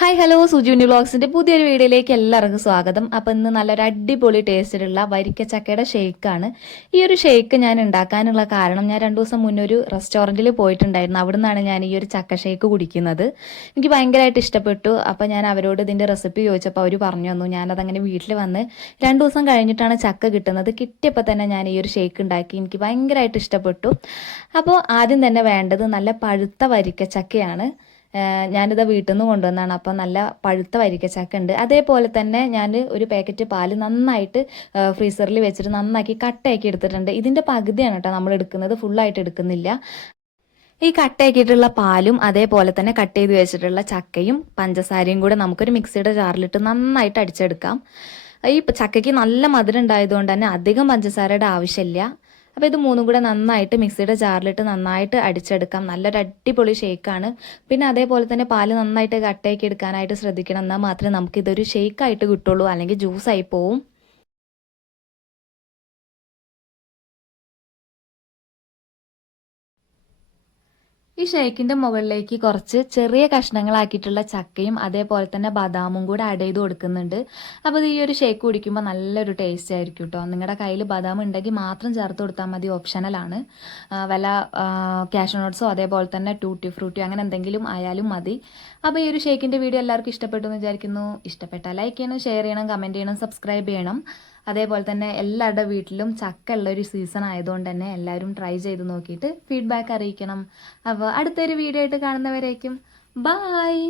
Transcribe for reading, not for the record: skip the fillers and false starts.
Hi hello സുജുവിനി വ്ളോഗ്സിന്റെ പുതിയൊരു വീഡിയോയിലേക്ക് എല്ലാവർക്കും സ്വാഗതം. അപ്പം ഇന്ന് നല്ലൊരു അടിപൊളി ടേസ്റ്റിലുള്ള വരിക്കച്ചക്കയുടെ ഷേക്കാണ്. ഈ ഒരു ഷേക്ക് ഞാൻ ഉണ്ടാക്കാനുള്ള കാരണം, ഞാൻ 2 ദിവസം മുന്നേ ഒരു റെസ്റ്റോറൻറ്റിൽ പോയിട്ടുണ്ടായിരുന്നു. അവിടെ നിന്നാണ് ഞാൻ ഈ ഒരു ചക്ക ഷേക്ക് കുടിക്കുന്നത്. എനിക്ക് ഭയങ്കരമായിട്ട് ഇഷ്ടപ്പെട്ടു. അപ്പം ഞാൻ അവരോട് ഇതിൻ്റെ റെസിപ്പി ചോദിച്ചപ്പോൾ അവർ പറഞ്ഞു തന്നു. ഞാനതങ്ങനെ വീട്ടിൽ വന്ന് 2 ദിവസം കഴിഞ്ഞിട്ടാണ് ചക്ക കിട്ടുന്നത്. കിട്ടിയപ്പോൾ തന്നെ ഞാൻ ഈ ഒരു ഷേക്ക് ഉണ്ടാക്കി. എനിക്ക് ഭയങ്കരമായിട്ട് ഇഷ്ടപ്പെട്ടു. അപ്പോൾ ആദ്യം തന്നെ വേണ്ടത് നല്ല പഴുത്ത വരിക്കച്ചക്കയാണ്. ഞാനിത് വീട്ടിൽ നിന്ന് കൊണ്ടുവന്നതാണ്. അപ്പം നല്ല പഴുത്ത വരിക്കച്ചക്ക ഉണ്ട്. അതേപോലെ തന്നെ ഞാൻ ഒരു പാക്കറ്റ് പാല് നന്നായിട്ട് ഫ്രീസറിൽ വെച്ചിട്ട് നന്നാക്കി കട്ടയാക്കി എടുത്തിട്ടുണ്ട്. ഇതിൻ്റെ പകുതിയാണ് കേട്ടോ നമ്മൾ എടുക്കുന്നത്, ഫുള്ളായിട്ട് എടുക്കുന്നില്ല. ഈ കട്ടയാക്കിയിട്ടുള്ള പാലും അതേപോലെ തന്നെ കട്ട് ചെയ്ത് വെച്ചിട്ടുള്ള ചക്കയും പഞ്ചസാരയും കൂടെ നമുക്കൊരു മിക്സിയുടെ ജാറിലിട്ട് നന്നായിട്ട് അടിച്ചെടുക്കാം. ഈ ചക്കയ്ക്ക് നല്ല മധുരം ഉണ്ടായതുകൊണ്ട് തന്നെ അധികം പഞ്ചസാരയുടെ ആവശ്യമില്ല. അപ്പോൾ ഇത് മൂന്നും കൂടെ നന്നായിട്ട് മിക്സിയുടെ ജാറിലിട്ട് നന്നായിട്ട് അടിച്ചെടുക്കാം. നല്ലൊരു അടിപൊളി ഷേക്കാണ്. പിന്നെ അതേപോലെ തന്നെ പാല് നന്നായിട്ട് കട്ടയാക്കി എടുക്കാനായിട്ട് ശ്രദ്ധിക്കണം. എന്നാൽ മാത്രമേ നമുക്കിതൊരു ഷേക്കായിട്ട് കിട്ടുള്ളൂ, അല്ലെങ്കിൽ ജ്യൂസായി പോവും. ഈ ഷേക്കിൻ്റെ മുകളിലേക്ക് കുറച്ച് ചെറിയ കഷ്ണങ്ങളാക്കിയിട്ടുള്ള ചക്കയും അതേപോലെ തന്നെ ബദാമും കൂടെ ആഡ് ചെയ്ത് കൊടുക്കുന്നുണ്ട്. അപ്പോൾ ഈ ഒരു ഷേക്ക് കുടിക്കുമ്പോൾ നല്ലൊരു ടേസ്റ്റ് ആയിരിക്കും കേട്ടോ. നിങ്ങളുടെ കയ്യിൽ ബദാം ഉണ്ടെങ്കിൽ മാത്രം ചേർത്ത് കൊടുത്താൽ മതി, ഓപ്ഷണലാണ്. വല്ല കാഷ്യൂ നട്ട്സോ അതേപോലെ തന്നെ ടൂട്ടി ഫ്രൂട്ടിയോ അങ്ങനെ എന്തെങ്കിലും ആയാലും മതി. അപ്പോൾ ഈ ഒരു ഷേക്കിൻ്റെ വീഡിയോ എല്ലാവർക്കും ഇഷ്ടപ്പെട്ടു എന്ന് വിചാരിക്കുന്നു. ഇഷ്ടപ്പെട്ടാൽ ലൈക്ക് ചെയ്യണം, ഷെയർ ചെയ്യണം, കമൻറ്റ് ചെയ്യണം, സബ്സ്ക്രൈബ് ചെയ്യണം. അതേപോലെ തന്നെ എല്ലാവരുടെ വീട്ടിലും ചക്ക ഉള്ളൊരു സീസൺ ആയതുകൊണ്ട് തന്നെ എല്ലാവരും ട്രൈ ചെയ്ത് നോക്കിയിട്ട് ഫീഡ്ബാക്ക് അറിയിക്കണം. അപ്പോൾ അടുത്തൊരു വീഡിയോ ആയിട്ട് കാണുന്നവരേക്കും ബായ്.